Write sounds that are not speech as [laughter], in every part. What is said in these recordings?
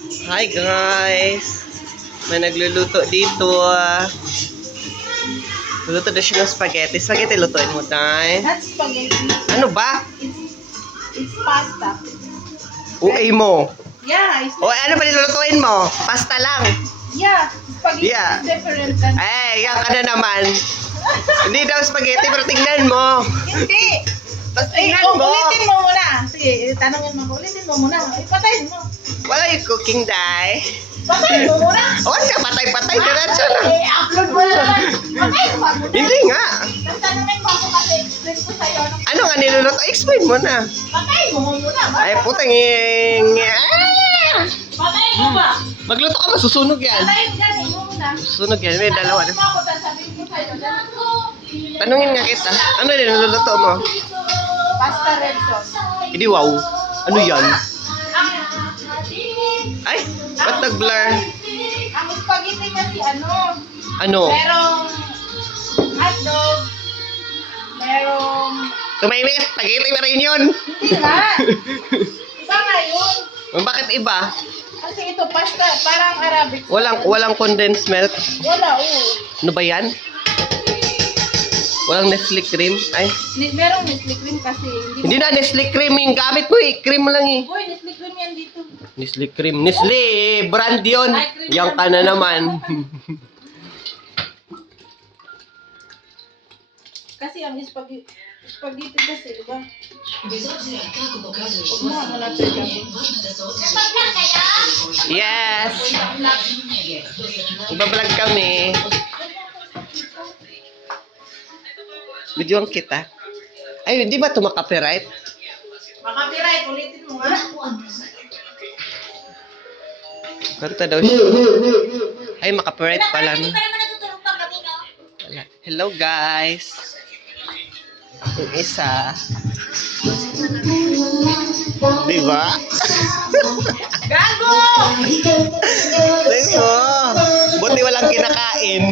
Hi guys! May nagluluto dito. Ah. Luto na siya ng spaghetti. Spaghetti, lutoin mo tayo. That's spaghetti. Ano ba? It's, it's pasta. Uy okay. mo. Yeah. Like... Oh, ano ba nilulutuin mo? Pasta lang. Yeah. Spaghetti yeah. different than... Eh, hey, yan ka na naman. [laughs] Hindi daw spaghetti, pero tingnan mo. [laughs] Hindi. Basta tingnan mo. Ulitin mo muna. Sige, tanongin mo. Ulitin mo muna. Ipatayin mo. What are cooking, Dai? Patay mo muna. [laughs] oh, siya patay-patay. Diretso na. Eh, upload mo na lang. Hindi nga. Ano nga nilulot? Explain mo na. Patay mo muna. Explain, mo. Patay, mo muna. Ay, putang ing... No, no. ah. Patay mo ba? Magluto ka ba? Susunog yan. Patay mo muna. Susunog yan. Yeah. May dalawa. Tanungin nga kita. Yun, luloto, ano nilulot mo? Pasta red sauce. Hindi wow. Ano oh, yan? Oh, at nag-blur. Ang spaghetti kasi ano? Ano? Merong hotdog. Merong... Tumainis, spaghetti na rin yun. Hindi na. [laughs] iba na yun. Bakit iba? Kasi ito pasta, parang Arabic. Walang, walang condensed milk? Wala, oo. Uh. Ano ba yan? Walang well, Nestle cream? Ay. Merong Nestle cream kasi. Hindi, hindi na Nestle cream yung gamit ko eh. Cream lang eh. Boy, Nestle cream yan dito. Nestle cream. Nestle oh. brand yun. Ay, yung ka na naman. kasi ang ispag... Spaghetti [laughs] kasi, di ba? Yes. Ibablog kami. Yes. Bidyuan kita. Ay, hindi ba ito makapiright? Makapiright, ulitin mo nga. Kanta daw siya. Ay, makapiright pala. Hindi no. pala Hello, guys. Yung isa. Di ba? [laughs] Gago! [laughs] puti walang kinakain.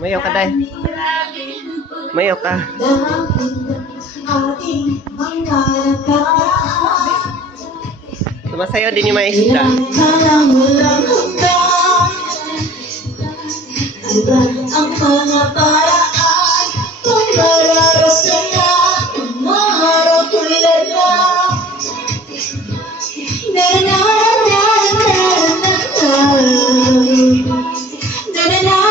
Mayo ka dai. Mayo ka. Nama saya Dini Maesita. apa